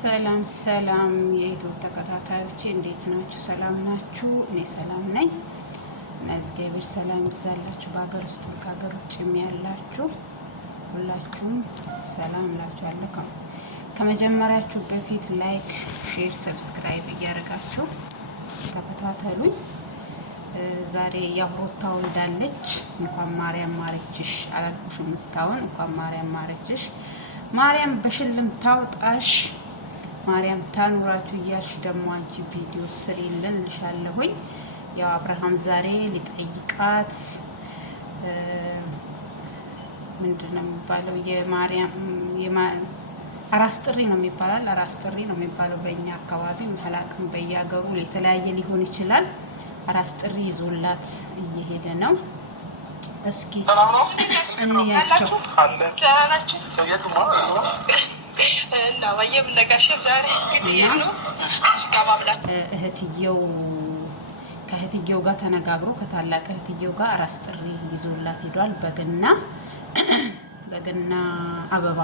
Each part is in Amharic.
ሰላም ሰላም የዩቲዩብ ተከታታዮች እንዴት ናችሁ? ሰላም ናችሁ? እኔ ሰላም ነኝ። እግዚአብሔር ሰላም ይብዛላችሁ። በሀገር ውስጥ ከሀገር ውጭም ያላችሁ ሁላችሁም ሰላም እላችኋለሁ። ከመጀመሪያችሁ በፊት ላይክ፣ ሼር፣ ሰብስክራይብ እያደረጋችሁ ተከታተሉኝ። ዛሬ ያውሮታ ወልዳለች። እንኳን ማርያም ማረችሽ አላልኩሽም እስካሁን። እንኳን ማርያም ማረችሽ። ማርያም በሽልም ታውጣሽ፣ ማርያም ታኑራችሁ እያልሽ ደግሞ አንቺ ቪዲዮ ስሪልን ልሻለሁኝ። ያው አብርሃም ዛሬ ሊጠይቃት ምንድነው የሚባለው የማርያም አራስ ጥሪ ነው የሚባለው። አራስ ጥሪ ነው የሚባለው በእኛ አካባቢ መላቅም በየሀገሩ የተለያየ ሊሆን ይችላል። አራስ ጥሪ ይዞላት እየሄደ ነው። እስኪ እንያቸው ከእህትየው ጋር ተነጋግሮ ከታላቅ እህትየው ጋር አራስ ጥሪ ይዞላት ሄዷል። በገና አበባ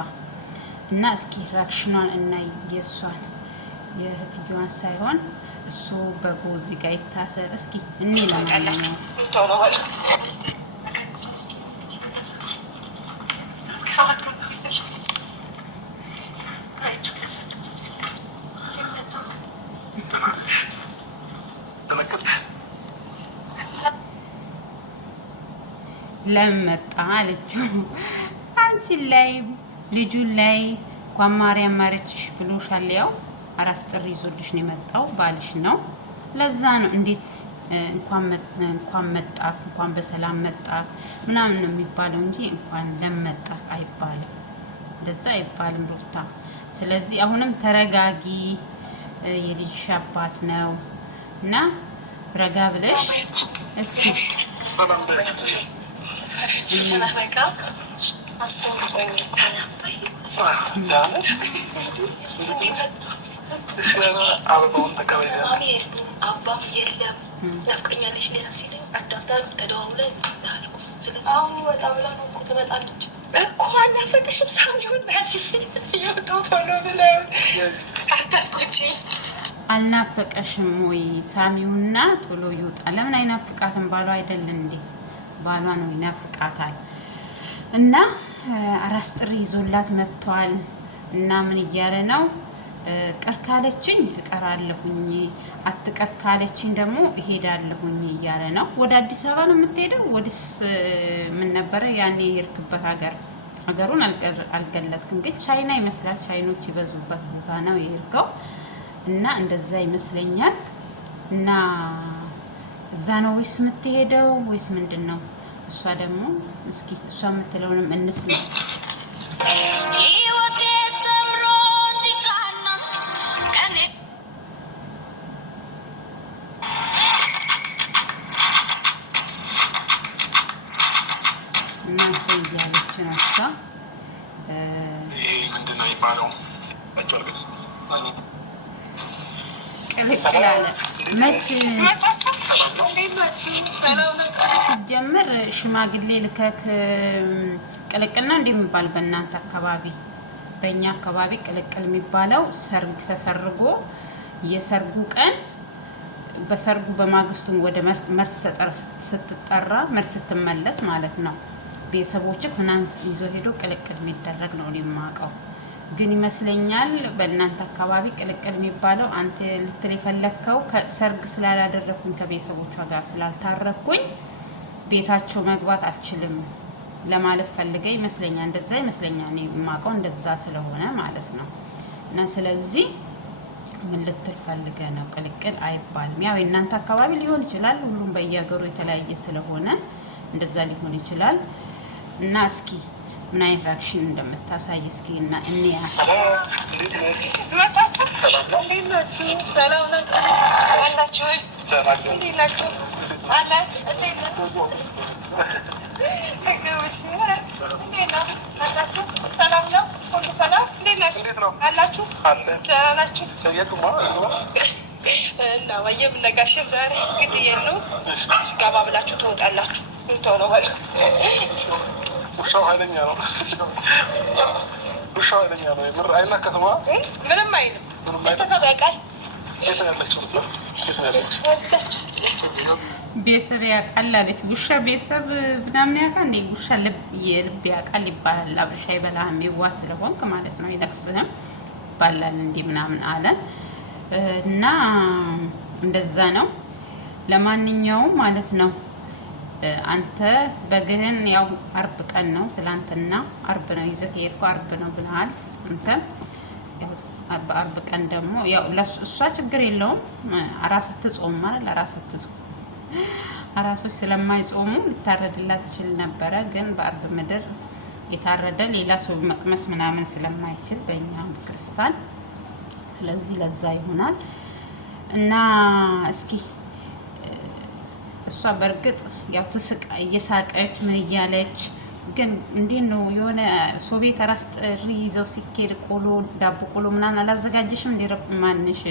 እና እስኪ ራክሽኗን እና የእሷን የእህትየዋን ሳይሆን እሱ በጎዚ ጋር ይታሰር። እስኪ እኔ ለማንኛው ለመጣ አለችው። አንቺ ላይ ልጁን ላይ እንኳን ማርያም ማረችሽ ብሎሻል። ያው አራስ ጥሪ ይዞልሽ ነው የመጣው፣ ባልሽ ነው። ለዛ ነው እንዴት እንኳን መጣ እንኳን በሰላም መጣ ምናምን ነው የሚባለው እንጂ እንኳን ለመጣ አይባልም። እንደዛ አይባልም ሩታ። ስለዚህ አሁንም ተረጋጊ። የልጅሽ አባት ነው እና ረጋ ብለሽ እስኪ አበባውን ተቀበል። አባ የለም ናፍቀኛለች ሌላ ሲለኝ አዳፍታሉ ተደዋውለን ስለዚህ አሁን ወጣ ብላ ነው ትመጣለች እኮ አናፈቀሽም ሳሚሆን ይወጡ ቶሎ ብለው አታስቆጪ። አልናፈቀሽም ወይ ሳሚውና ቶሎ ይወጣ። ለምን አይናፍቃትም? ባሏ አይደል እንዴ? ባሏ ነው ይናፍቃታል። እና አራስ ጥሪ ይዞላት መጥቷል። እና ምን እያለ ነው? ቀር ካለችኝ እቀራለሁኝ፣ አትቀር ካለችኝ ደግሞ እሄዳለሁኝ እያለ ነው። ወደ አዲስ አበባ ነው የምትሄደው? ወድስ ምን ነበረ ያኔ የሄድክበት ሀገሩን አልገለጥክም፣ ግን ቻይና ይመስላል። ቻይኖች ይበዙበት ቦታ ነው የሄድከው እና እንደዛ ይመስለኛል። እና እዛ ነው ወይስ የምትሄደው ወይስ ምንድን ነው? እሷ ደግሞ እስኪ እሷ የምትለውንም እንስማ። እናንተ እያለች ነው እሷ። ምንድን ነው የሚባለው? ቅልቅል አለ መች ሲጀምር ሽማግሌ ልከክ ቅልቅል ነው እንዲህ የሚባል በእናንተ አካባቢ። በእኛ አካባቢ ቅልቅል የሚባለው ሰርግ ተሰርጎ የሰርጉ ቀን በሰርጉ በማግስቱ ወደ መልስ ስትጠራ መልስ ስትመለስ ማለት ነው። ቤተሰቦችህ ምናምን ይዞ ሄዶ ቅልቅል የሚደረግ ነው የማውቀው። ግን ይመስለኛል በእናንተ አካባቢ ቅልቅል የሚባለው አንተ ልትል የፈለግከው ሰርግ ስላላደረኩኝ ከቤተሰቦቿ ጋር ስላልታረኩኝ ቤታቸው መግባት አልችልም ለማለት ፈልገ ይመስለኛል። እንደዛ ይመስለኛል እኔ የማውቀው እንደዛ ስለሆነ ማለት ነው። እና ስለዚህ ምን ልትል ፈልገ ነው? ቅልቅል አይባልም። ያው የእናንተ አካባቢ ሊሆን ይችላል፣ ሁሉም በየሀገሩ የተለያየ ስለሆነ እንደዛ ሊሆን ይችላል። እና እስኪ ምን አይነት ሪአክሽን እንደምታሳይ እስኪ እና እንያ። እና ወየም ነጋሽም ዛሬ እንግዲህ የለው ገባ ብላችሁ ትወጣላችሁ። ቶሎ በል ውሻው ኃይለኛ ነው። ውሻው ኃይለኛ ነው። ምንም አይልም። ቤተሰብ ያውቃል። ቤተሰብ ያውቃል አለች። ውሻ ቤተሰብ ምናምን ያውቃል እንዴ? ውሻ የልብ ያውቃል ይባላል። አብርሽ አይበላህም የዋህ ስለሆንክ ማለት ነው። አይነክስህም ይባላል እንዲህ ምናምን አለ እና እንደዛ ነው። ለማንኛውም ማለት ነው አንተ በግህን ያው አርብ ቀን ነው ትላንትና አርብ ነው ይዘህ የሄድከው አርብ ነው ብለሃል። አንተ ያው በአርብ ቀን ደግሞ ያው እሷ ችግር የለውም አራስ አትጾም ማለት አራስ አትጾም አራሶች ስለማይጾሙ ልታረድላት ይችል ነበረ። ግን በአርብ ምድር የታረደ ሌላ ሰው መቅመስ ምናምን ስለማይችል በእኛ ክርስቲያን ስለዚህ ለዛ ይሆናል እና እስኪ እሷ በእርግጥ ያው ትስቃ እየሳቀች ምን እያለች ግን እንዴት ነው የሆነ ሶቪየት አራስ ጥሪ ይዘው ሲኬድ ቆሎ ዳቦ ቆሎ ምናምን አላዘጋጀሽም እንዴ? ማንሽ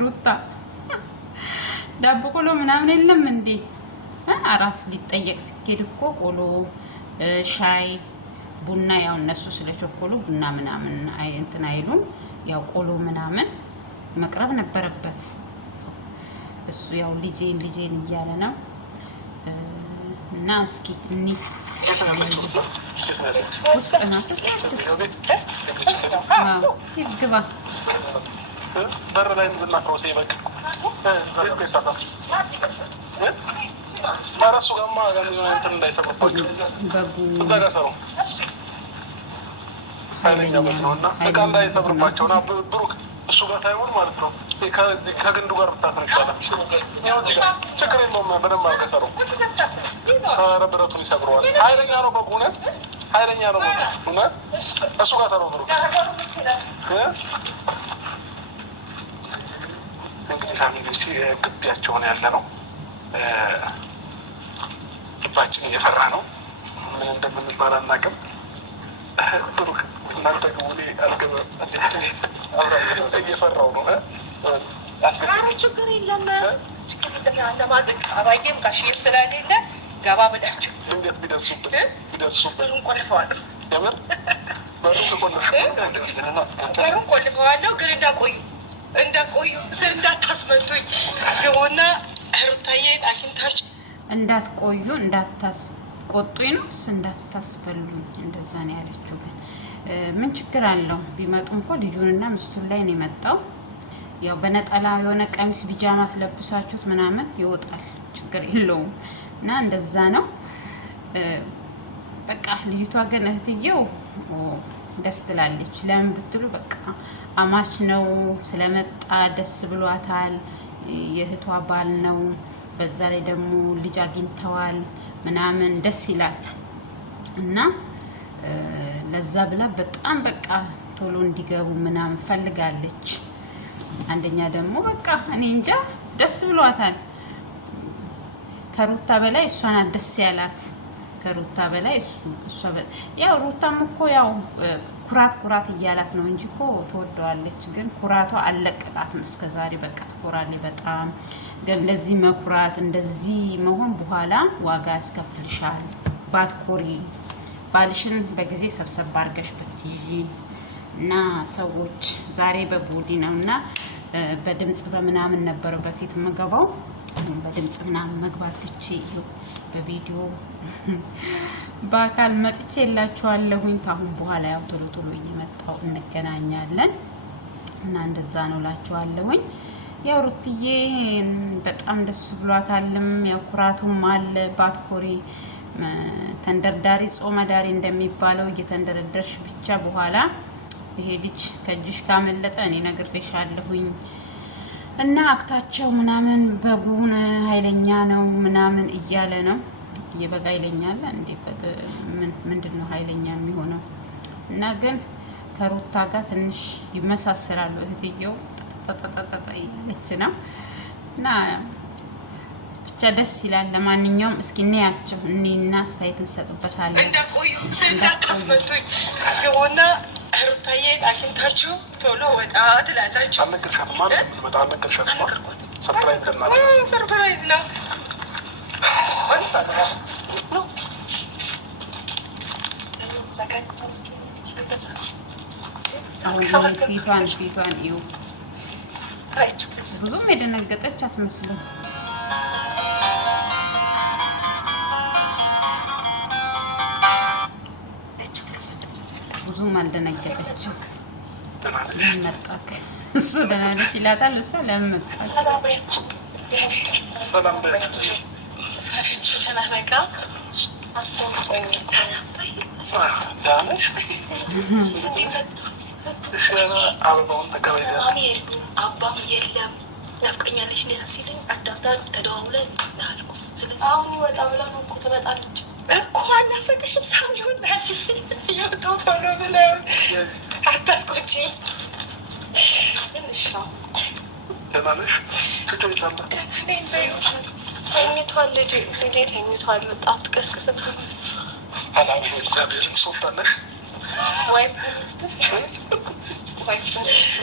ሩታ ዳቦ ቆሎ ምናምን የለም እንዴ? አራስ ሊጠየቅ ሲኬድ እኮ ቆሎ ሻይ ቡና ያው እነሱ ስለቸኮሉ ቡና ምናምን እንትን አይሉም። ያው ቆሎ ምናምን መቅረብ ነበረበት። እሱ ያው ልጄን እያለ ነው እና እስኪ እኒ ውስጥ ነው ግባ በር ላይ ብናስረው ሲበቅ ማራሱ ጋማ እንትን እንዳይሰብባቸው እዛ ጋር ሰሩ ኃይለኛ ነው እና እቃ እንዳይሰብርባቸውና ብሩክ እሱ ጋር ሳይሆን ማለት ነው ከግንዱ ጋር ብታስር ይሻላል። ችግር የለውም። በደንብ አድርገህ ሰረው። ኧረ ብረቱን ይሰብረዋል። ኃይለኛ ነው በጉ እውነት ኃይለኛ ነው በጉ እውነት። እሱ ጋር ሰረው ብሩክ። እንግዲህ ፋሚሊዎች ግቢያቸውን ያለ ነው። ልባችን እየፈራ ነው። ምን እንደምንባል አናውቅም። ብሩክ እናንተ ግቡ፣ እኔ አልገባም። እየፈራው ነው። ችግር የለም ለማዘግ አባዬም ጋሽዬም ስላሌለ ገባ ብላችሁ ድንገት ቢደርሱብን በሩን ቆልፈዋለሁ። የምር በሩን ቆልፈዋለሁ። ግን እንዳቆዩ እንዳታስመቱኝ የሆነ ሩታዬ አግኝታችሁ እንዳትቆዩ እንዳታስቆጡኝ ነው እንዳታስበሉኝ እንደዛ ነው ያለችው። ግን ምን ችግር አለው? ቢመጡ እንኳ ልጁንና ምስቱን ላይ ነው የመጣው። ያው በነጠላ የሆነ ቀሚስ ቢጃማ ስለብሳችሁት ምናምን ይወጣል፣ ችግር የለውም። እና እንደዛ ነው በቃ። ልጅቷ ግን እህትየው ደስ ትላለች። ለምን ብትሉ በቃ አማች ነው ስለመጣ ደስ ብሏታል። የእህቷ ባል ነው፣ በዛ ላይ ደግሞ ልጅ አግኝተዋል ምናምን ደስ ይላል። እና ለዛ ብላ በጣም በቃ ቶሎ እንዲገቡ ምናምን ፈልጋለች። አንደኛ ደግሞ በቃ እኔ እንጃ ደስ ብሏታል። ከሩታ በላይ እሷ ናት ደስ ያላት። ከሩታ በላይ እሷ ያው ሩታም እኮ ያው ኩራት እያላት ነው እንጂ እኮ ትወደዋለች። ግን ኩራቷ አለቀቃትም እስከዛሬ። በቃ ትኮራለች በጣም። ግን እንደዚህ መኩራት እንደዚህ መሆን በኋላ ዋጋ ያስከፍልሻል። ባትኮሪ ባልሽን በጊዜ ሰብሰብ አድርገሽ ብትይዢ እና ሰዎች ዛሬ በቦዲ ነው እና በድምጽ በምናምን ነበረው በፊት የምገባው። በድምጽ ምናምን መግባት ትቼ ይኸው በቪዲዮ በአካል መጥቼ የላችኋለሁኝ። ካሁን በኋላ ያው ቶሎ እየመጣው እንገናኛለን እና እንደዛ ነው ላችኋለሁኝ። ያው ሩትዬ በጣም ደስ ብሏታልም። ያው ኩራቱም አለ። ባትኮሪ ተንደርዳሪ ጾመ ዳሪ እንደሚባለው እየተንደረደርሽ ብቻ በኋላ ይሄ ልጅ ከእጅሽ ካመለጠ እኔ ነግሬሻለሁኝ። እና አክታቸው ምናምን በጉን ኃይለኛ ነው ምናምን እያለ ነው። የበጋ ኃይለኛል እንዴ? በግ ምንድነው ኃይለኛ የሚሆነው? እና ግን ከሩታ ጋር ትንሽ ይመሳሰላሉ። እህትየው ተጠጠጠጠ እያለች ነው እና ብቻ ደስ ይላል። ለማንኛውም እስኪ እናያቸው እኔና አስተያየት እንሰጥበታለን። እንዳታስመቱኝ የሆነ ሩታዬ አግኝታችሁ ቶሎ ወጣ ትላላችሁ። አልነገርሻትም ማለት ነው። በጣም አልነገርሻትም። ሰርፕራይዝ ነው። አሁን ፊቷን እዩ ብዙም የደነገጠች አትመስልም። ብዙም አልደነገጠችም። ለምን መጣክ? እሱ ደህና ነሽ ይላታል። እሷ ለምን መጣክ? ሰላም አበባውን ተቀበል። አባም የለም ናፍቀኛለች ሲለኝ አዳፍታ ተደዋውለን ናልኩ። ስለዚህ አሁን ወጣ ብላ ነው እኮ ትመጣለች እኮ አናፈቀሽም? ሳም ይሆናል የወጣው ቶሎ ብለው አታስቆጪ። ትንሽ ነው። ደህና ነሽ? ትጨይታለ? ተኝቷል። ልጄ ተኝቷል። አትቀስቅስም። አላም እግዚአብሔርን ሶታለሽ ወይ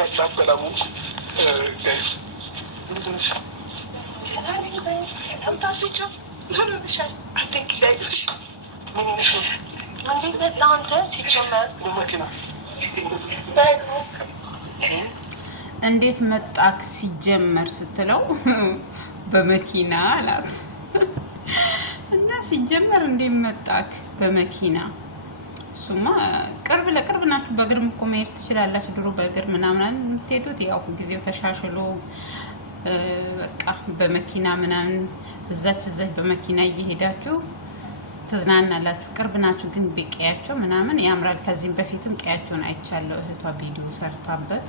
አላበላሙ ጋይስ ምንድነሽ? ታስቸው ምን ሆነሻል? አትንኪ አይዞሽ። እንዴት መጣ አንተ? ሲጀመር በመኪና እንዴት መጣክ? ሲጀመር ስትለው በመኪና አላት እና ሲጀመር እንዴት መጣክ በመኪና? እሱማ ቅርብ ለቅርብ ናችሁ። በእግርም እኮ መሄድ ትችላላችሁ። ድሮ በእግር ምናምን የምትሄዱት ያው ጊዜው ተሻሽሎ በቃ በመኪና ምናምን እዛች በመኪና እየሄዳችሁ ትዝናናላችሁ። ቅርብ ናችሁ። ግን ቀያቸው ምናምን ያምራል። ከዚህም በፊትም ቀያቸውን አይቻለሁ። እህቷ ቪዲዮ ሰርታበት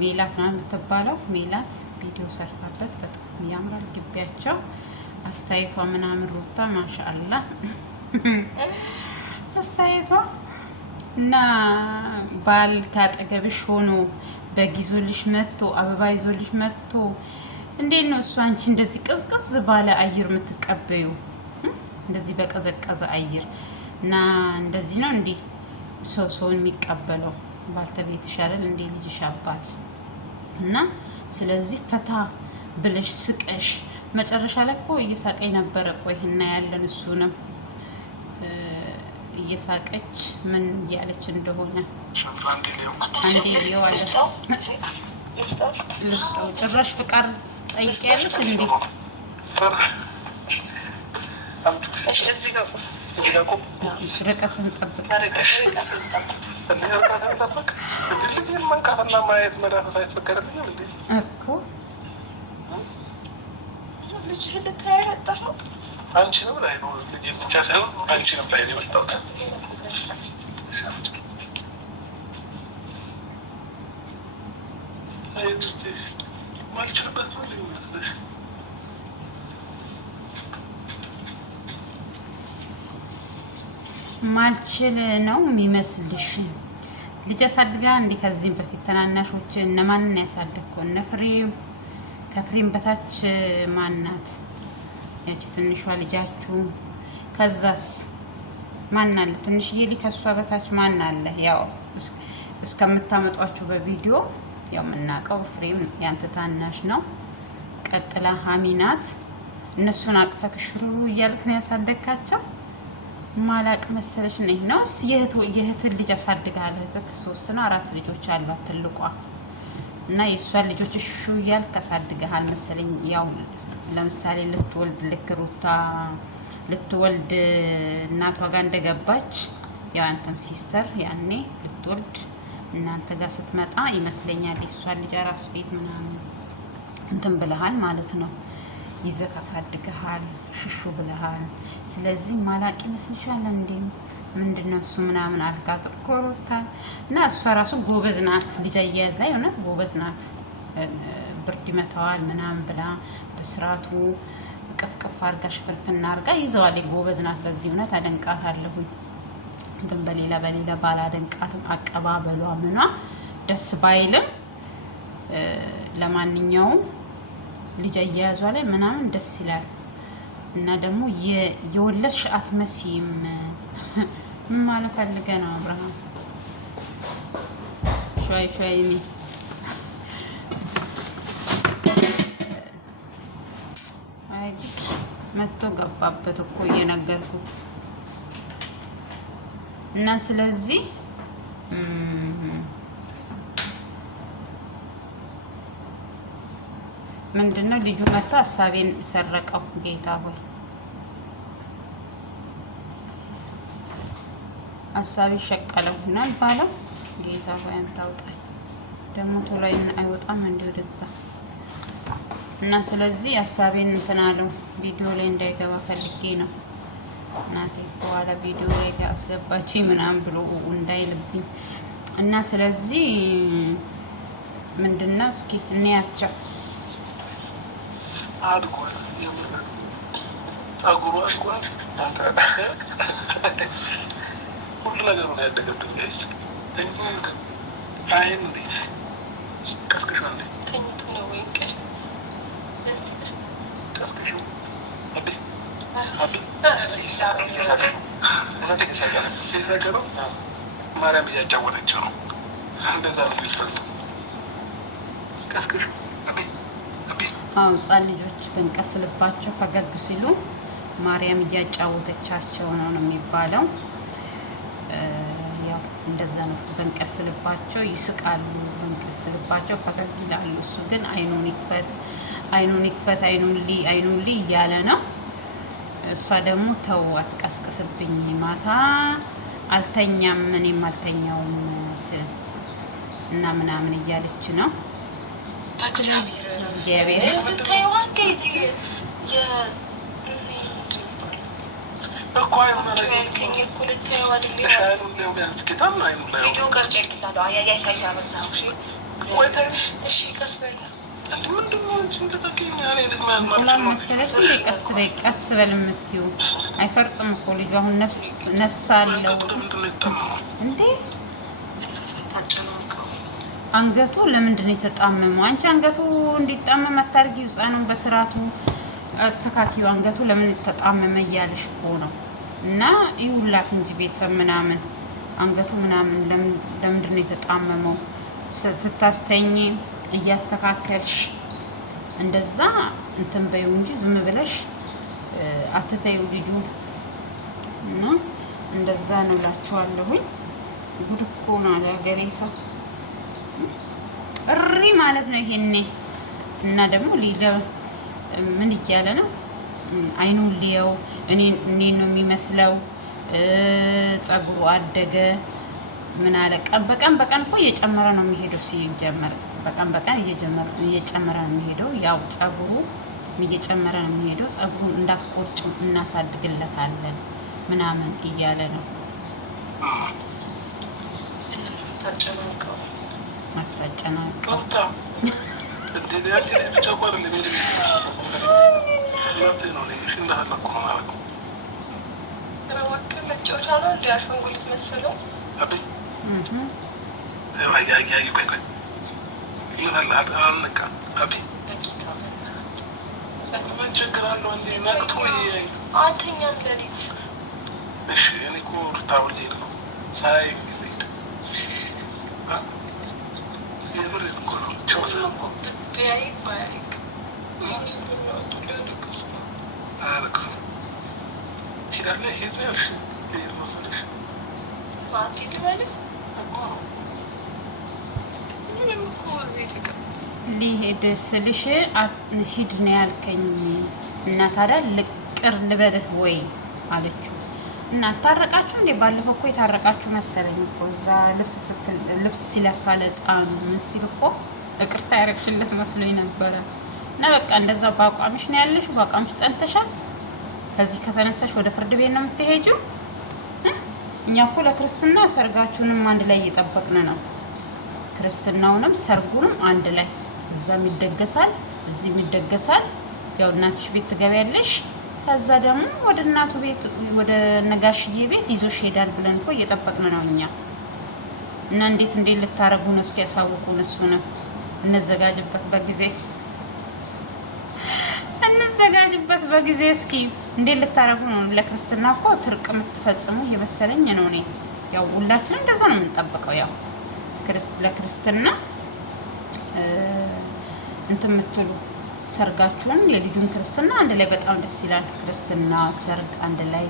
ሜላት ነው የምትባለው። ሜላት ቪዲዮ ሰርታበት በጣም ያምራል ግቢያቸው። አስተያየቷ ምናምን ሩታ ማሻአላ አስተያየቷ እና ባል ካጠገብሽ ሆኖ በግ ይዞልሽ መጥቶ አበባ ይዞልሽ መጥቶ እንዴት ነው እሱ አንቺ እንደዚህ ቅዝቅዝ ባለ አየር የምትቀበዩ? እንደዚህ በቀዘቀዘ አየር እና እንደዚህ ነው እንዴ ሰውን የሚቀበለው? ባልተቤትሽ አይደል እንዴ ልጅሽ አባት? እና ስለዚህ ፈታ ብለሽ ስቀሽ መጨረሻ ላይ እኮ እየሳቀኝ ነበረ። ቆይ እና ያለን እሱንም እየሳቀች ምን እያለች እንደሆነ አንዴ ይዋለ ልስጠው። ጭራሽ ፍቃድ ጠይቂያለሽ እንዴ? ርቀትን ጠብቅ። ልጅን መንካትና ማየት መዳሰስ አይፈቀድልኝም እንዴ እኮ ልጅህን ልታይ ያመጣኸው አንቺንም ላይ ነው። ልጅን ብቻ ሳይሆን አንቺንም ላይ ነው የመጣሁት። ማልችልበት ነው ሊሆንልሽ ማልችል ነው የሚመስልሽ? ልጅ አሳድጋ እንዴ? ከዚህም በፊት ተናናሾች እነማንን ያሳደግከው? እነ ፍሬም፣ ከፍሬም በታች ማናት ያቺ ትንሿ ልጃችሁ? ከዛስ ማን አለ? ትንሽዬ ልጅ ከሷ በታች ማን አለ? ያው እስከምታመጧችሁ በቪዲዮ ያው የምናውቀው ፍሬም ያንተ ታናሽ ነው። ቀጥላ ሀሚናት። እነሱን አቅፈክ ሽሩሩ እያልክ ነው ያሳደግካቸው። ማላቅ መሰለሽ ነው የእህትን ልጅ አሳድጋለህ። እህትህ 3 ነው 4 ልጆች አሏት ትልቋ እና የእሷን ልጆች ሹ እያልክ አሳድገሃል መሰለኝ። ያው ለምሳሌ ልትወልድ ልክ ሩታ ልትወልድ እናቷ ጋር እንደገባች ያው አንተም ሲስተር ያኔ ልትወልድ እናንተ ጋር ስትመጣ ይመስለኛል የእሷን ልጅ አራስ ቤት ምናምን እንትን ብለሃል ማለት ነው። ይዘህ አሳድገሃል፣ ሽሹ ብለሃል። ስለዚህ ማላቂ ይመስልሻል እንዴ? ምንድነው እሱ ምናምን አልካት እኮ ሩታ እና እሷ ራሱ ጎበዝ ናት። ልጅ አያያዝ ላይ እውነት ጎበዝ ናት። ብርድ ይመታዋል ምናምን ብላ በስርዓቱ ቅፍቅፍ አርጋ ሽፍንፍና አርጋ ይዘዋል። ጎበዝ ናት። በዚህ እውነት አደንቃታለሁኝ። ግን በሌላ ባላደንቃትም አቀባበሏ ምኗ ደስ ባይልም ለማንኛውም ልጅ አያያዟ ላይ ምናምን ደስ ይላል። እና ደግሞ የወለድሽ አትመሲም ማለት ፈልገ ነው አብርሃም ሸዋይ መጥቶ ገባበት እኮ እየነገርኩት እና ስለዚህ ምንድነው ልጁ መታ ሀሳቤን ሰረቀው። ጌታ ሆይ ሀሳቤ ሸቀለው ሆናል ባለው ጌታ ሆይ አንተ አውጣኝ። ደግሞ ቶሎ አይወጣም እንዴ ወደዛ እና ስለዚህ ሀሳቤን እንትን አለው። ቪዲዮ ላይ እንዳይገባ ፈልጌ ነው እናቴ በኋላ ቪዲዮ ላይ ጋር አስገባች ምናምን ብሎ እንዳይልብኝ እና ስለዚህ ምንድነው እስኪ እንያቸው። አድጓል ጸጉሩ አድጓል። ሁሉ ነገር ነው ያደገብኝ። አይን እንዴ ቀስቅሽ ነው ተኝቶ ነው ወይ እንቅልፍ ቀስቅሽ አቤ ማርያም እያጫወተችው ነው። እንደዛ ነው የሚፈልግ ቀስቅሽ አቤ አሁን ህጻን ልጆች በእንቅልፍ ልባቸው ፈገግ ሲሉ ማርያም እያጫወተቻቸው ነው የሚባለው። ያው እንደዛ ነው። በእንቅልፍ ልባቸው ይስቃሉ፣ በእንቅልፍ ልባቸው ፈገግ ይላሉ። እሱ ግን አይኑን ይክፈት አይኑን ሊ እያለ ነው። እሷ ደግሞ ተው አትቀስቅስብኝ፣ ማታ አልተኛም እኔም አልተኛውም እና ምናምን እያለች ነው። እግዚአብሔር መሰለሽ ሁሌ ቀስ በል የምትይው አይፈርጥም እኮ ልጁ። አሁን ነፍስ አለው እንዴ? አንገቱ ለምንድን ነው የተጣመመው? አንቺ አንገቱ እንዲጣመም አታርጊው። ህፃኑን በስርዓቱ አስተካኪው። አንገቱ ለምን ተጣመመ እያልሽ እኮ ነው። እና ይውላት እንጂ ቤተሰብ ምናምን አንገቱ ምናምን ለምንድን ነው የተጣመመው? ስታስተኝ እያስተካከልሽ እንደዛ እንትን በይው እንጂ ዝም ብለሽ አትተይው ልጁ እና እንደዛ ነው እላችኋለሁኝ። ጉድ እኮ ነው አለ ሀገሬ ሰው እሪ ማለት ነው ይሄኔ። እና ደግሞ ሊለ ምን እያለ ነው? አይኑን ሊየው እኔ ነው የሚመስለው። ጸጉሩ አደገ ምን አለ። በቀን እኮ እየጨመረ ነው የሚሄደው። ሲጀመር በቀን እየጨመረ ነው የሚሄደው። ያው ጸጉሩ እየጨመረ ነው የሚሄደው። ጸጉሩን እንዳትቆርጭ እናሳድግለታለን ምናምን እያለ ነው። አታጨናንቀው ሊሄድ ስልሽ ሂድ ነው ያልከኝ እና ታዲያ ልቅር ልበልህ ወይ አለችው። እና አልታረቃችሁ እንዴ? ባለፈው እኮ የታረቃችሁ መሰለኝ እኮ እዛ ልብስ ሲለካ ለሕፃኑ ምን ሲል እኮ ይቅርታ ያደረግሽለት መስሎኝ ነበረ። እና በቃ እንደዛ በአቋምሽ ነው ያለሽ፣ በአቋምሽ ጸንተሻል። ከዚህ ከተነሳሽ ወደ ፍርድ ቤት ነው የምትሄጂው። እኛ እኮ ለክርስትና ሰርጋችሁንም አንድ ላይ እየጠበቅን ነው። ክርስትናውንም ሰርጉንም አንድ ላይ እዛም ይደገሳል፣ እዚህም ይደገሳል። ያው እናትሽ ቤት ትገቢያለሽ፣ ከዛ ደግሞ ወደ እናቱ ቤት ወደ ነጋሽዬ ቤት ይዞሽ ሄዳል ብለን እኮ እየጠበቅን ነው እኛ። እና እንዴት ልታረጉ ነው? እስኪ ያሳውቁን። እሱንም እንዘጋጅበት በጊዜ እስኪ እንዴት ልታረጉ ነው? ለክርስትና እኮ ትርቅ የምትፈጽሙ እየመሰለኝ ነው እኔ። ያው ሁላችንም እንደዛ ነው የምንጠብቀው። ያው ለክርስትና እንትን የምትሉ ሰርጋችሁን የልጁን ክርስትና አንድ ላይ በጣም ደስ ይላል። ክርስትና ሰርግ አንድ ላይ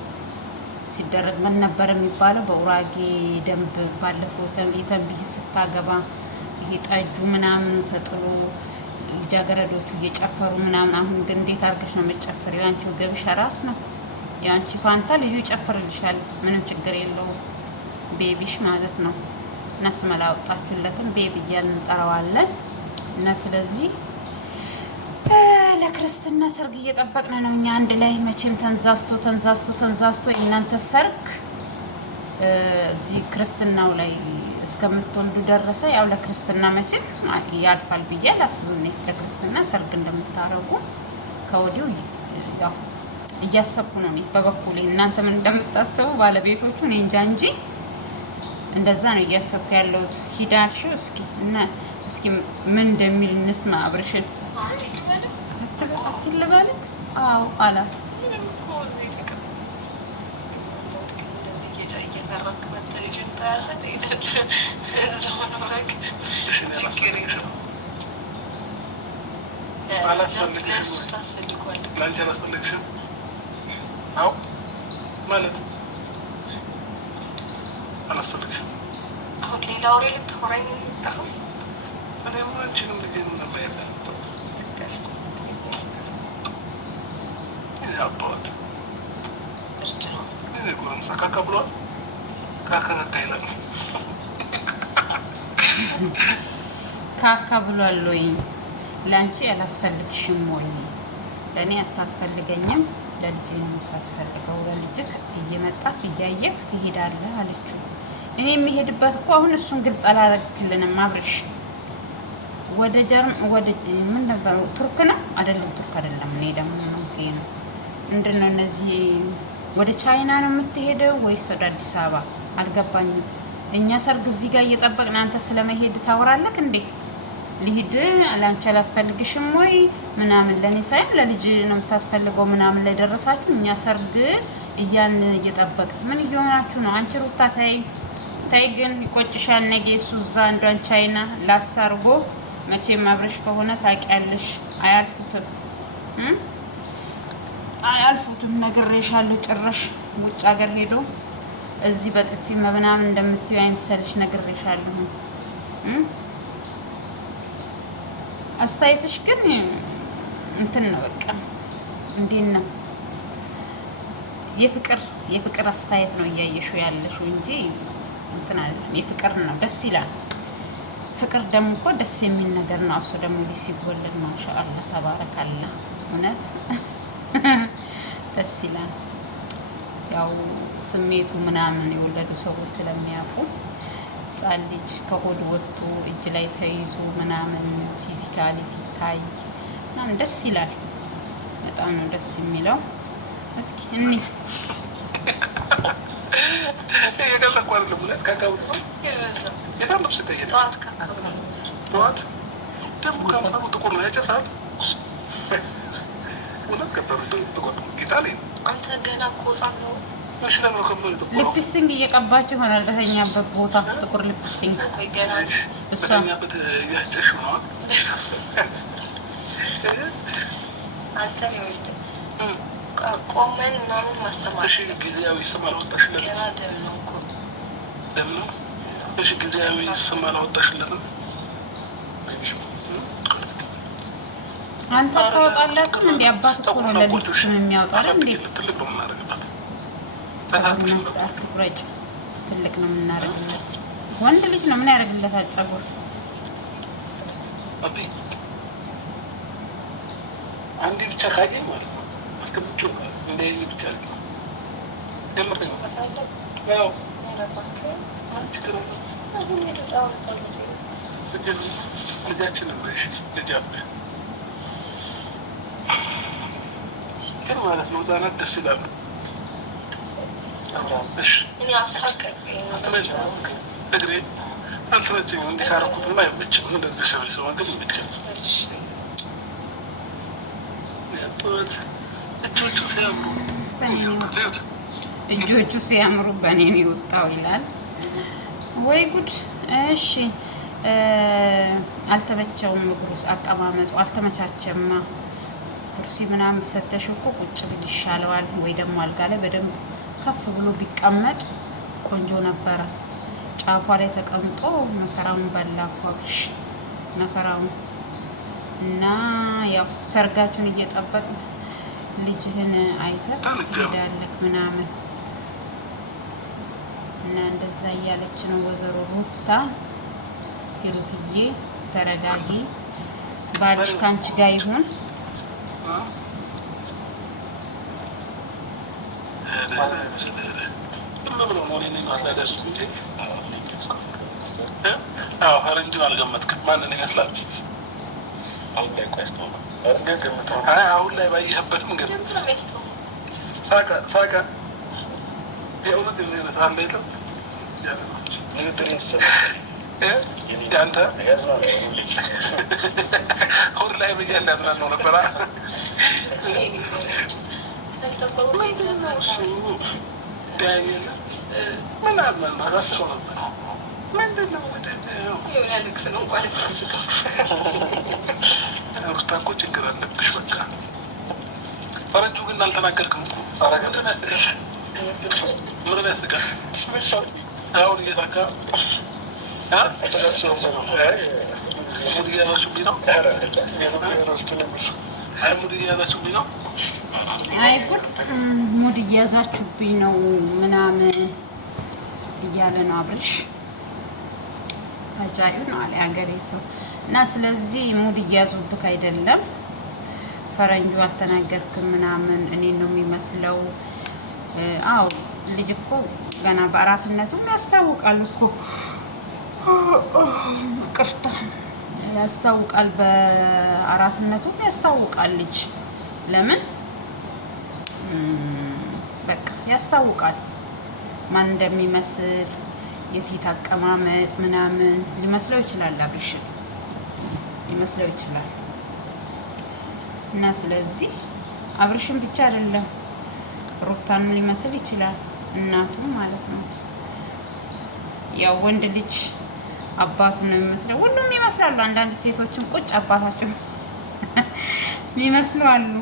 ሲደረግ ምን ነበር የሚባለው? በኡራጌ ደንብ ባለፈው የተንቢህ ስታገባ ይሄ ጠጁ ምናምኑ ተጥሎ ልጃገረዶቹ እየጨፈሩ ምናምን። አሁን ግን እንዴት አድርገሽ ነው የምትጨፍሪው? ያንቺ ወገብሽ ራስ ነው የአንቺ ፋንታ። ልዩ ይጨፍርልሻል፣ ምንም ችግር የለውም። ቤቢሽ ማለት ነው። እና ስም አላወጣችሁለትም፣ ቤቢ እያልን እንጠራዋለን። እና ስለዚህ ለክርስትና ሰርግ እየጠበቅን ነው እኛ አንድ ላይ። መቼም ተንዛዝቶ የእናንተ ሰርግ እዚህ ክርስትናው ላይ እስከምትወልዱ ደረሰ። ያው ለክርስትና መቼም ያልፋል ብዬ አላስብም። ለክርስትና ሰርግ እንደምታረጉ ከወዲሁ ያው እያሰብኩ ነው እኔ በበኩሌ። እናንተ ምን እንደምታስቡ ባለቤቶቹ እኔ እንጃ እንጂ እንደዛ ነው እያሰብኩ ያለሁት። ሂዳልሽው እስኪ እና እስኪ ምን እንደሚል እንስማ። አብርሽን ልበልክ? አዎ አላት። አሁን ሌላ ወሬ ልታወራኝ ነው የመጣኸው? ካካ ብሏል ወይ? ለአንቺ አላስፈልግሽም ወይ? ለእኔ አታስፈልገኝም፣ ለልጄ ነው የምታስፈልገው። ለልጅክ እየመጣክ እያየክ ትሄዳለህ አለችው። እኔ የሚሄድበት እኮ አሁን እሱን ግልጽ አላረግክልንም አብርሽ። ወደ ምን ነበር ቱርክ ነው አይደለም? ቱርክ አይደለም። እኔ ደግሞ ነው ምንድን ነው እነዚህ ወደ ቻይና ነው የምትሄደው ወይስ ወደ አዲስ አበባ? አልገባኝም። እኛ ሰርግ እዚህ ጋር እየጠበቅን አንተ ስለመሄድ ታወራለክ እንዴ? ልሂድ ለአንቺ አላስፈልግሽም ወይ ምናምን። ለእኔ ሳይሆን ለልጅ ነው የምታስፈልገው ምናምን ላይ ደረሳችሁ። እኛ ሰርግ እያን እየጠበቅን ምን እየሆናችሁ ነው? አንቺ ሩታ ታይ ግን ይቆጭሻል። ነገ እሱ እዛ አንዷን ቻይና ላሳርጎ መቼም አብረሽ ከሆነ ታውቂያለሽ፣ አያልፉትም ነግሬሻለሁ። ጭራሽ ውጭ ሀገር ሄዶ እዚህ በጥፊ ምናምን እንደምትዩ አይምሰልሽ፣ ነግሬሻለሁ። አስተያየትሽ ግን እንትን ነው በቃ እንዴት ነው የፍቅር አስተያየት ነው እያየሽው ያለሽው እንጂ እንትን አይደለም። የፍቅር ነው፣ ደስ ይላል። ፍቅር ደግሞ እኮ ደስ የሚል ነገር ነው። አብሶ ደግሞ ልጅ ሲወለድ ማሻአላህ ተባረካላ፣ እውነት ደስ ይላል። ያው ስሜቱ ምናምን የወለዱ ሰዎች ስለሚያውቁ ሕፃን ልጅ ከሆድ ወጥቶ እጅ ላይ ተይዞ ምናምን ፊዚካሊ ሲታይ ምናምን ደስ ይላል። በጣም ነው ደስ የሚለው። እስኪ እኔ ሊፕስቲንግ እየቀባች ይሆናል በተኛበት ቦታ ጥቁር ሊፕስቲንግ እሷ ቆመን ምናምን ማስተማር ጊዜያዊ ስም አላወጣሽለትም? ገና ደም ነው እኮ ደም ነው። እሺ ጊዜያዊ ስም አላወጣሽለትም? አንተ ታወጣላችሁ እንዴ? አባት እኮ ነው ለልጅ ስም የሚያወጣው እንዴ? ትልቅ ነው የምናደርግባት። ቁረጭ ትልቅ ነው የምናደርግለት። ወንድ ልጅ ነው ምን ያደርግለታል? ጸጉር አንዴ ብቻ ካገኝ ማለት ነው ብቻ ያው ልጃችን ግን ማለት ነው ህጻናት ደስ ይላሉ። እኔ አሳቀኝ እግሬ አንተነችኝ እንዲህ ካረኩት አይመችም። እንደዚህ ሰበሰባ ግን ይመችል እጆቹ ሲያምሩ በእኔ ነው የወጣው ይላል። ወይ ጉድ! እሺ አልተመቸውም፣ እግሩ አቀማመጡ አልተመቻቸማ። ኩርሲ ምናምን ሰተሽ እኮ ቁጭ ብል ይሻለዋል፣ ወይ ደግሞ አልጋ ላይ በደንብ ከፍ ብሎ ቢቀመጥ ቆንጆ ነበረ። ጫፏ ላይ ተቀምጦ መከራውን በላኳሽ መከራውን እና ያው ሰርጋችሁን እየጠበቅን ልጅህን አይተህ ሄዳለህ ምናምን እና እንደዛ እያለች ነው ወይዘሮ ሩታ። ሂሩትዬ ተረጋጊ፣ ባልሽ ካንቺ ጋር ይሁን። ፈረንጅን አልገመትክም። ማንን ይመስላል? አሁን ላይ ባየህበትም ግን ሳቀ የእውነት ይመስላል። አንተ ሁር ላይ በያለ ያዝናን ነው ነበረ። ምን አዝናናሳስበው ነበር? ምንድን ነው ሩስታ እኮ ችግር አለብሽ። በቃ ፈረንጁ ግን አልተናገርክም እኮ። ምን ያስቃል? አሁን እየታካ ሙድ እያያዛችሁብኝ ነው። ሙድ እያያዛችሁብኝ ነው። አይ ጉድ ሙድ እያያዛችሁብኝ ነው ምናምን እያለ ነው አብርሽ። አጃዩ ነው አለ ሀገሬ ሰው እና ስለዚህ ሙድ እያያዙብክ አይደለም። ፈረንጁ አልተናገርክም ምናምን እኔ ነው የሚመስለው። አዎ ልጅ እኮ ገና በአራስነቱም ያስታውቃል እኮ ቅርታ ያስታውቃል፣ በአራስነቱም ያስታውቃል ልጅ። ለምን በቃ ያስታውቃል ማን እንደሚመስል የፊት አቀማመጥ ምናምን ሊመስለው ይችላል። አብርሽ ሊመስለው ይችላል። እና ስለዚህ አብርሽን ብቻ አይደለም ሩታንም ሊመስል ይችላል፣ እናቱ ማለት ነው። ያው ወንድ ልጅ አባቱን ነው የሚመስለው። ሁሉም ይመስላሉ። አንዳንድ ሴቶችን ቁጭ አባታቸው የሚመስሉ አሉ።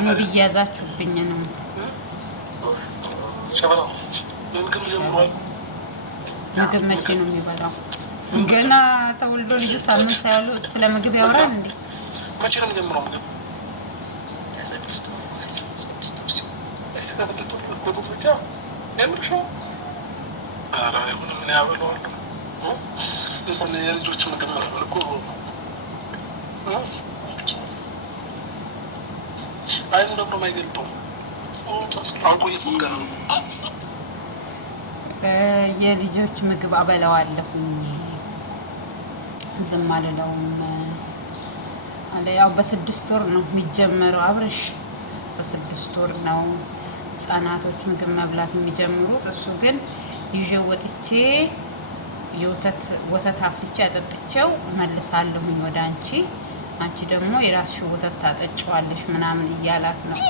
ሙድ እያያዛችሁብኝ ነው። ምግብ መቼ ነው የሚበላው? ገና ተወልዶ ልጁ ሳምንት ሳይሉ ስለ ምግብ ያወራል እንዴ? መቼ ነው የሚጀምረው ምግብ? የልጆች ምግብ እኮ አይኑ ደግሞ አይገልጠውም። የልጆች ምግብ አበላዋለሁኝ ዝም አልለውም አለ። ያው በ6 ወር ነው የሚጀመረው አብርሽ፣ በ6 ወር ነው ህጻናቶች ምግብ መብላት የሚጀምሩት። እሱ ግን ይዤ ወጥቼ ወተት አፍልቼ አጠጥቼው መልሳለሁኝ ወደ አንቺ፣ አንቺ ደግሞ የራስሽ ወተት ታጠጪዋለሽ ምናምን እያላት ነው።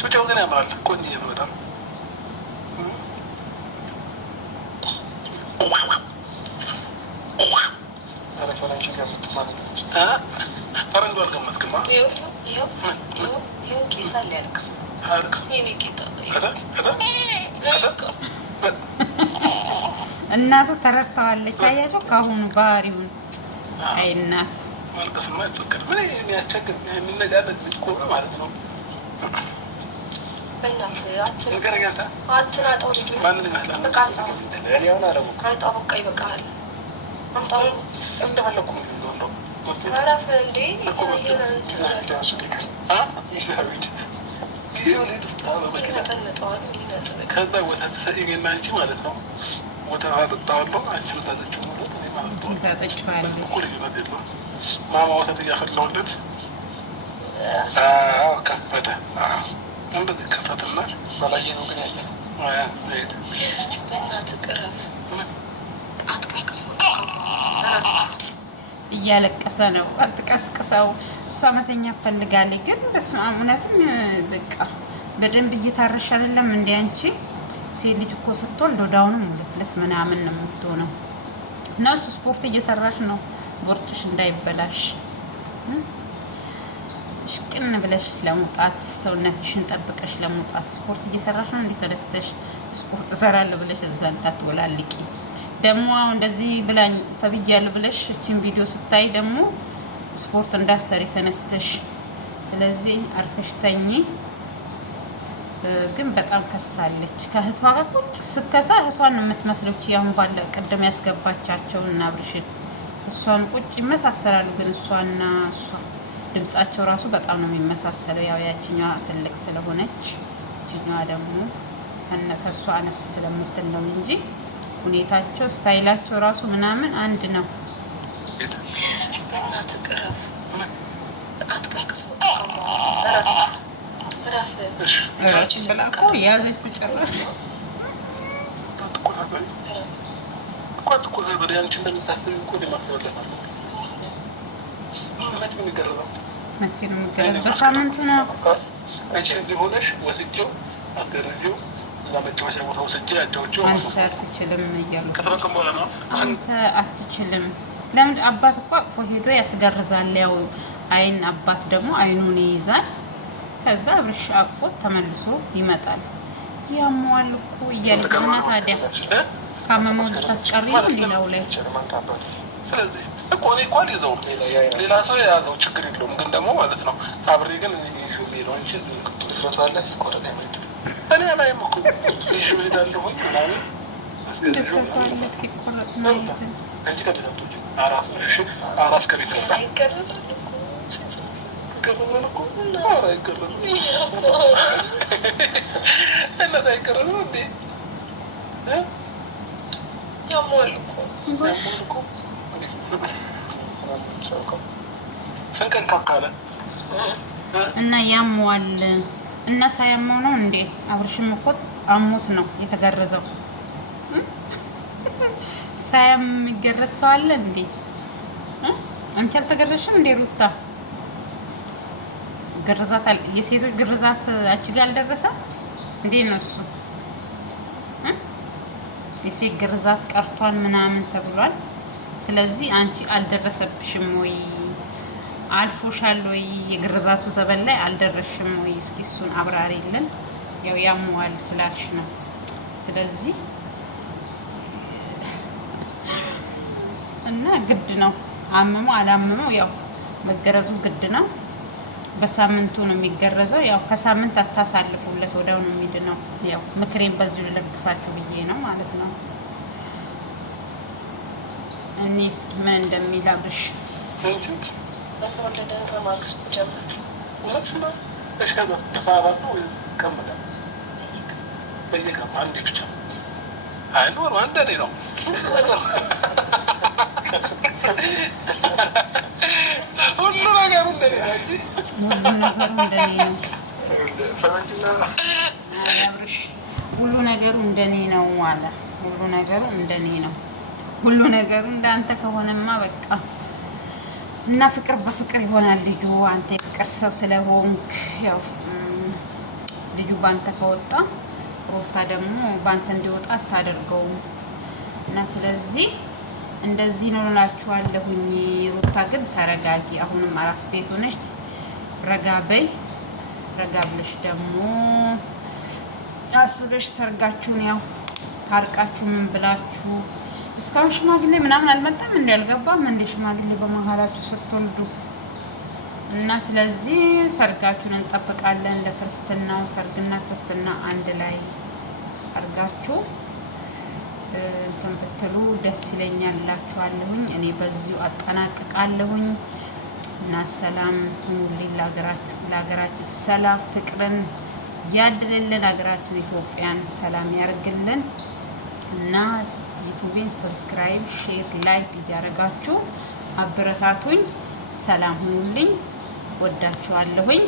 ጩጬው ግን ያምራል። ቆንጆ ነው በጣም። ፈረንጁ አልገመትክም? እናቱ ተረድተዋለች። አያቸው ከአሁኑ ባህሪውን። አይ እናት ማልቀስማ አይፈቀድም። ምን የሚያስቸግር የሚነጋገር እኮ ማለት ነው። ማንን ይመስላል? እንደፈለኩ ከዛ ወተት ሰኢኔና አንቺ ማለት ነው። ወተት አጠጣዋለሁ፣ አንቺ ወታጠጭ ማማ ወተት እያፈላሁለት ከፈተ። እንደዚህ ከፈትና በላየ ነው ግን ያየ በእናትህ ቅረፍ። እያለቀሰ ነው። አትቀስቅሰው። እሷ መተኛ ፈልጋለች፣ ግን በስመ አብ እውነትም በቃ በደንብ እየታረሽ አይደለም እንደ አንቺ ሴት ልጅ እኮ ስትወልድ ወዲያውኑ ሙልትለት ምናምን ነው የምትሆነው። ነውስ ስፖርት እየሰራሽ ነው ቦርጭሽ እንዳይበላሽ እሽቅን ብለሽ ለመውጣት ሰውነትሽን ጠብቀሽ ለመውጣት ስፖርት እየሰራሽ ነው። እንዴት ተነስተሽ ስፖርት እሰራለሁ ብለሽ እዛ እንዳትወላልቂ። ደግሞ እንደዚህ ብላኝ ተብያለሁ ብለሽ እችን ቪዲዮ ስታይ ደግሞ ስፖርት እንዳሰሪ ተነስተሽ። ስለዚህ አርፈሽ ተኚ። ግን በጣም ከስታለች። ከእህቷ ጋር ቁጭ ስከሳ እህቷን የምትመስለች ያሁን ባለ ቅድም ያስገባቻቸው እና ብርሽን እሷን ቁጭ ይመሳሰላሉ። ግን እሷና እሷ ድምጻቸው ራሱ በጣም ነው የሚመሳሰለው። ያው ያችኛዋ ትልቅ ስለሆነች እችኛዋ ደግሞ ከእሷ አነስ ስለምትል ነው እንጂ ሁኔታቸው ስታይላቸው ራሱ ምናምን አንድ ነው። በእናትህ ቅረፍ አትቀስቅሰው። እራች ብላ እኮ የያዘችው ጭራሽ መቼ ነው የምገረዝ? በሳምንቱ ነው። አንተ አትችልም እያሉ አንተ አትችልም። ለምን አባት እኮ አቅፎ ሄዶ ያስገርዛል። ያው አይን አባት ደግሞ አይኑን ይይዛል። ከዛ አብርሽ አቅፎት ተመልሶ ይመጣል። ያሟል እኮ እያለች እና ታዲያ ካመመው ልታስቀሪ ነው ሌላው ላይ። ስለዚህ እኮ እኔ እኮ አልይዘውም፣ ሌላ ሰው የያዘው ችግር የለውም። ግን ደግሞ ማለት ነው አብሬ ግን ሌላውን ድፍረቱ አለ ሲቆረጥ እኔ ላይም እኮ ይዤ እሄዳለሁኝ ምናምን ድፍረቱ አለ ሲቆረጥ ማለት እንጂ ከቤታቶች አራስ ከቤት እና ያሟል እና ሳያመው ነው እንዴ? አብርሽም እኮ አሞት ነው የተገረዘው። ሳያም የሚገረዝ ሰው አለ እንዴ? አንቺ አልተገረዝሽም እንዴ ሩታ? ግርዛት የሴቶች ግርዛት አንቺ ጋር አልደረሰም እንዴ? ነው እሱ የሴት ግርዛት ቀርቷል ምናምን ተብሏል። ስለዚህ አንቺ አልደረሰብሽም ወይ? አልፎሻል ወይ? የግርዛቱ ዘበን ላይ አልደረስሽም ወይ? እስኪ እሱን አብራሪልን። ያው ያሟል ስላልሽ ነው። ስለዚህ እና ግድ ነው አመመው አላመመው ያው መገረዙ ግድ ነው። በሳምንቱ ነው የሚገረዘው። ያው ከሳምንት አታሳልፉለት፣ ወዲያው ነው የሚድነው። ያው ምክሬን በዚሁ ልለግሳችሁ ብዬ ነው ማለት ነው። እኔ እስኪ ምን እንደሚል አብርሽ በተወለደ በማግስቱ ጀመር ሁሉ ነገሩ እንደኔ ነው። ሁሉ ነገሩ እንደኔ ነው አለ። ሁሉ ነገሩ እንደኔ ነው። ሁሉ ነገሩ እንዳንተ ከሆነማ በቃ እና ፍቅር በፍቅር ይሆናል ልጁ። አንተ የፍቅር ሰው ስለሆንክ ያው ልጁ ባንተ ከወጣ ሩታ ደግሞ ባንተ እንዲወጣ አታደርገውም። እና ስለዚህ እንደዚህ ነው እላችኋለሁኝ። ሩታ ግን ተረጋጊ። አሁንም አራስ ቤት ሆነሽ ረጋ በይ። ረጋ ብለሽ ደግሞ አስበሽ ሰርጋችሁን ያው ታርቃችሁ ምን ብላችሁ እስካሁን ሽማግሌ ምናምን አልመጣም እንዴ? አልገባም እንዴ ሽማግሌ በመሀላችሁ ስትወልዱ? እና ስለዚህ ሰርጋችሁን እንጠብቃለን። ለክርስትናው ሰርግና ክርስትና አንድ ላይ አርጋችሁ እንትን ብትሉ ደስ ይለኛል እላችኋለሁኝ። እኔ በዚሁ አጠናቅቃለሁኝ እና ሰላም ሁኑልኝ። ለሀገራችን ሰላም ፍቅርን ያድልልን። ሀገራችን ኢትዮጵያን ሰላም ያርግልን። እና ዩቲዩብን ሰብስክራይብ፣ ሼር፣ ላይክ እያደረጋችሁ አበረታቱኝ። ሰላም ሁኑልኝ። ወዳችኋለሁኝ።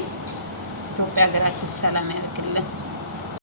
ኢትዮጵያ ሀገራችን ሰላም ያርግልን።